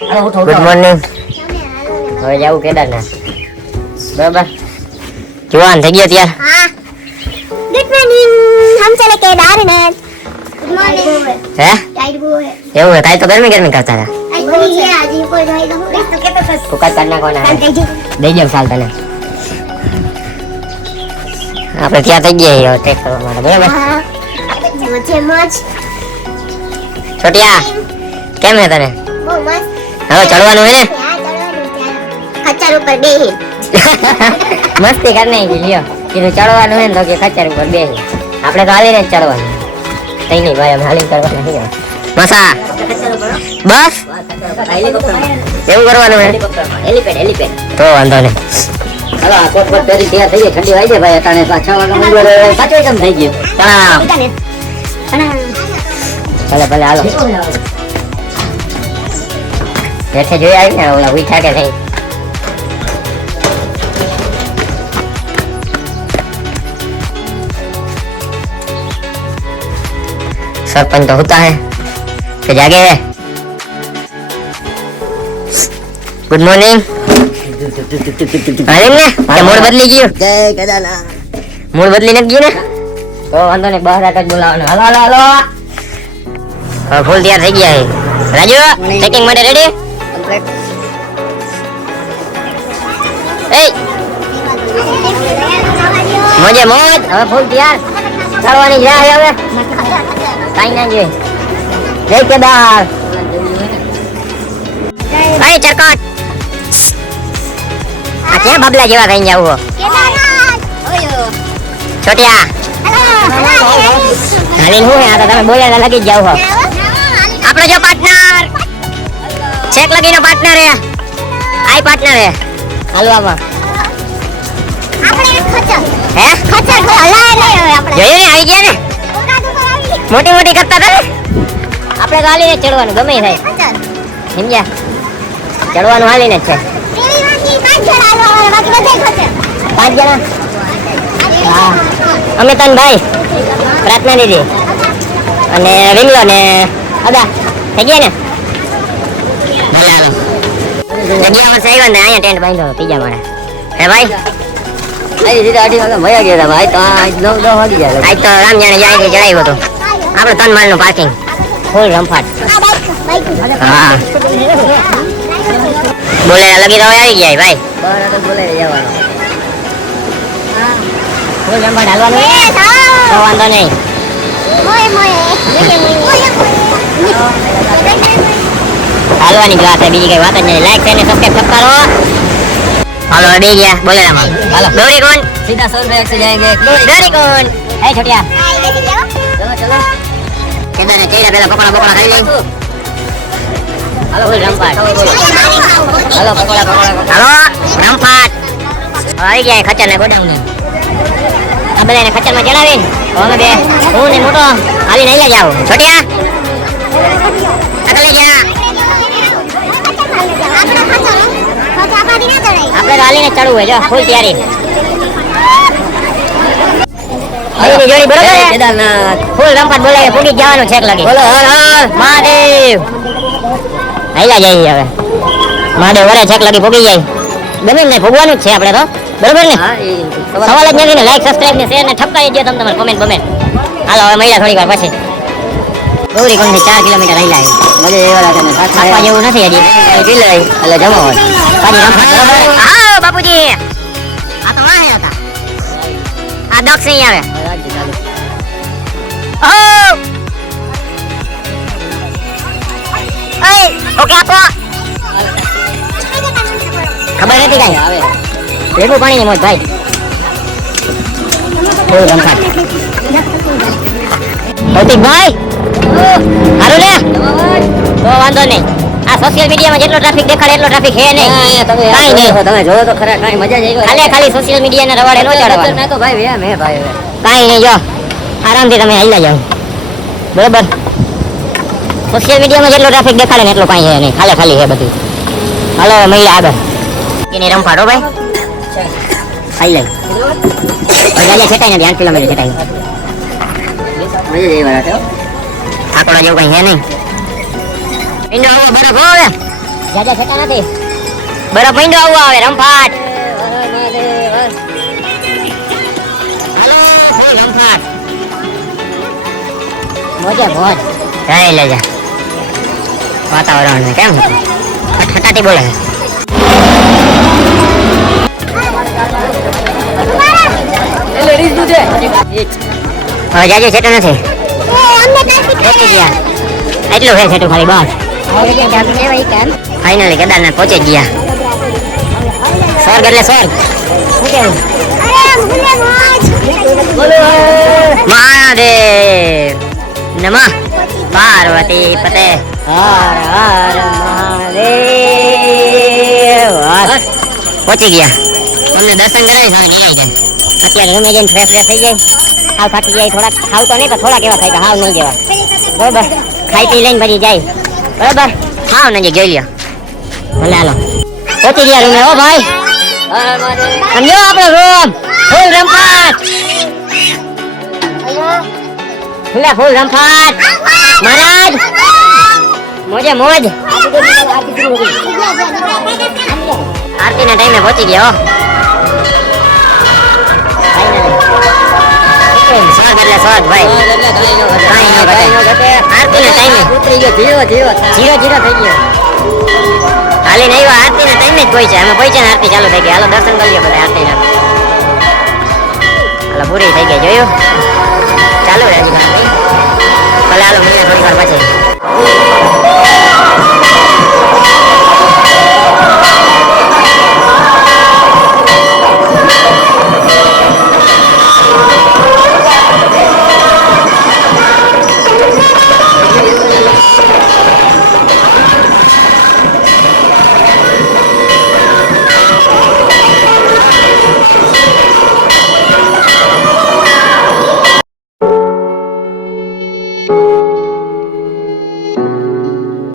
Good morning. હવે જાવું કેદારનાથ. બરાબર જવાન થઈ ગયો ત્યાર. हाँ गुड मॉर्निंग हम चले केदारनाथ गुड मॉर्निंग હે टाइट वो है એવું હે? કાઈ તો ગરમી ગરમી કરતા હતા. आज वही है आज ही कोई जाएगा तो कहते थे કુકાત કાઢ નાખવાના काल હે. दे દઈ જાવ સાલ તને. આપણે ત્યાં થઈ ગયા છીએ ટેક કરવા માટે. બરાબર हां मुझे मच છોટિયા કેમ હે તને? वो मस्त હવે ચડવાનું હે ને? यार चढ़वानो खच्चर ऊपर बेही મસ્તી કરી નાખી લ્યો. કીધું ચડવાનું હે ને તો કે ખચ્ચર ઉપર બેસી. આપણે તો હાલીને જ ચડવાનું. કઈ નહીં ભાઈ, અમે હાલીને ચડવાના છીએ. મસા બસ એવું કરવાનું હે? હેલિપેડ તો વાંધો નહીં. હાલો આ કોટ પર પહેરી તૈયાર થઈ ગઈ. ઠંડી વાઈ જાય ભાઈ અટાણે 6 વાગે મંદિર સાચો એકદમ થઈ ગયો. ભલે ભલે હાલો. હેઠે જોઈ આવી ને ઓલા ઉઠા કે નહીં? सरपंच तो होता है कि जागे है. Good morning. आलिम ने क्या मूड बदली गयो? જય કેદારનાથ. मूड बदली न गयो ने तो वांधो ने बहार आकर बोलावनो. हालो हालो हालो. हां फूल तैयार થઈ ગયા છે. રાજુ ચેકિંગ માટે રેડી? કમ્પ્લીટ. એ મોજે મોજ. હવે ફૂલ તૈયાર કરવાની જાય હવે. કાઈ ના જોઈએ. જય કેદાર. અરે ચરકટ આ કે બબલા જેવા થઈ જાવ હો. केदारनाथ છોટિયા હાલીન હું હે? આ તો તમે બોલ્યા લગી જ જાવ હો. આપણો જો પાર્ટનર છેક લગીનો પાર્ટનર હે. આઈ પાર્ટનર હે. હાલો આવા. આપણે ખચ્ચર હે ખચ્ચર કોઈ હલાય નહીં હવે આપણે જોયું ને આવી ગયા ને. ઓકાદ ઉપર આવી મોટી મોટી કરતા હતા ને. આપણે તો હાલીને જ ચડવાનું ગમે ઈ થાય. ખચ્ચર સમજ્યા? ચડવાનું હાલીને જ છે. ત્રિવાસી 5 જણા આવવાના બાકી બધે ખચ્ચર 5 જણા. હા અમે તન ભાઈ પ્રાર્થના દીદી અને વિમલો ને અદા થઈ ગયા ને. ભલે હાલો. જગ્યા વર્ષે આવ્યા ને અહીંયા ટેન્ટ બાંધ્યો ત્રીજા માળે. હે ભાઈ આઈ સીધા 8 વાગે ભયા ગયા હતા ભાઈ. તો આ 9 વાગી ગયા. આજ તો રામ જાણે જાય ચડાવ્યું હતું. આપણે 3 માળનું પાર્કિંગ ફૂલ રમફાટ. આ બાઈક હા બોલે લગી તો આવી ગયા ભાઈ. બહાર આગળ બોલાવી જવાનો. ફૂલ રમફાટ હાલવાનું એ તો થાવ વાંધો નહીં. મોય મોય હાલવાની જ વાત છે, બીજી કઈ વાત જ નહીં. લાઈક અને સબસ્ક્રાઇબ કરતા રહો. હાલો બે ગયા બોલે રામ. હાલો દોરી કોણ? सीधा 100 रुपए से जाएंगे. દોરી કોણ? એ છોટિયા चलो चलो. કેદારને ચેડા પેલા પકોડા પકોડા ખાઈ લઈ. હાલો ફૂલ રમફાટ. હાલો પકોડા પકોડા. હાલો રમફાટ. આવી ગયા ખચ્ચર ને ગોડાઉન. આ બધાને ખચ્ચર માં ચડાવીને અમે બે હું ને મોટો હાલીને અહીંયા જાવ. છોટિયા આગળ જા. આપણે તો હાલીને જ ચડવું હોય. જો ફૂલ તૈયારી. અહીંની જોડી બરોબર જય છે? કેદારનાથ. ફૂલ રમફાટ બોલાવે પૂગી જ જવાનું છેક લગી. બોલો હર હર મહાદેવ. હાલ્યા જઈએ હવે. મહાદેવ વરે છેક લગી પૂગી જાય. ગમે ને ભોગવાનું જ છે આપણે તો. બરોબર ને? હા એ સવાલ જ નથી ને. લાઈક સબસ્ક્રાઇબ ને શેર ને ઠપકાઈ દો તમે તમારે કમેન્ટ બમેન્ટ. હાલો હવે મળ્યા થોડી વાર પછી. ગૌરી કોણથી 4 કિલોમીટર હાલ્યા છે. મજે એવા લાગે ને આપવા સાચા જેવું નથી હજી. પી લે એટલે જમો હોય. પાછી રમફાટ બરોબર. આવો બાપુજી. આ તો વાહે હતા. આ દક્ષ અહીં આવે. ઓ ઓય ઓકે આપો. ખબર નથી કાંઈ. આવે ભેગું પાણીની મોજ ભાઈ. ફૂલ રમફાટ. ભૌતિકભાઈ હારું લે તો વાંધો નહીં. આ સોશિયલ મીડિયામાં જેટલો ટ્રાફિક દેખાડે એટલો ટ્રાફિક હે નહીં. કાંઈ નહીં. તમે જોવો તો ખરા કાંઈ મજા જ આવી. ખાલી સોશિયલ મીડિયાના રવાડે નો ચડવાનું. ના તો ભાઈ વ્યામ હે ભાઈ હવે. કાંઈ નહીં. જો આરામથી તમે હાલ્યા જાઓ. બરોબર. સોશિયલ મીડિયામાં જેટલો ટ્રાફિક દેખાડે ને એટલો કાંઈ હે નહીં. ખાલી હે બધું. હાલો મહિલા આગળ એની રમફાડો ભાઈ ખાઈ લઈ. ગાડિયા છેટાઈ નથી 8 કિલોમીટર છેટાઈ. મજા જ આવી વાળા છે હો. આકડા જેવું કઈ હે નહીં. ઇન્ડો હવે બરફ હવે જાજા છટા નથી બરફ મીંડો આવું આવે રમફાટ હાલો રમફાટ મોજે મોજ જઈ લેજા વાતાવરણ કેમ હતું ખટાટી બોલે હવે જાજે છેટો નથી પહોંચી ગયા એટલું છે છેટું ખાલી બસ ફાઇનલી કેદારનાથ પહોંચી ગયા સ્વર્ગ એટલે સ્વર્ગ શું કેવું મહાદેવ નમઃ પાર્વતી પતે હર હર મહાદેવ પહોંચી ગયા તમને દર્શન કરાવી હવે નહીં આવી જાય અત્યારે રૂમે જઈને ફ્રેશ થઈ જાય હાવ થાકી જાય થોડાક હાવ તો નહીં પણ થોડાક એવા થાય કે હાવ નહીં જેવા બરોબર ખાઈ પી લઈને પછી જાય બરોબર હાવ નજીક જોઈ લ્યો ભલે હાલો પહોંચી ગયા રૂમે હો ભાઈ સમજો આપણો રૂમ ફૂલ રમફાટ ફૂલે ફૂલ રમફાટ મહારાજ મોજે મોજ આરતીના ટાઈમે પહોંચી ગયા હો સ્વર્ગ એટલે સ્વર્ગ ભાઈ કાંઈ ન ઘટે આરતીના ટાઈમે ઉતરી ગયો જીરો થઈ ગયો હાલીને આવ્યો આરતીના ટાઈમે જ પહોંચ્યા અમે પહોંચ્યા ને આરતી ચાલુ થઈ ગઈ હાલો દર્શન કરી લ્યો બધા આરતીના હાલો પૂરી થઈ ગઈ જોયું ચાલુ રહે હજી ભલે હાલો મળીએ થોડી વાર પછી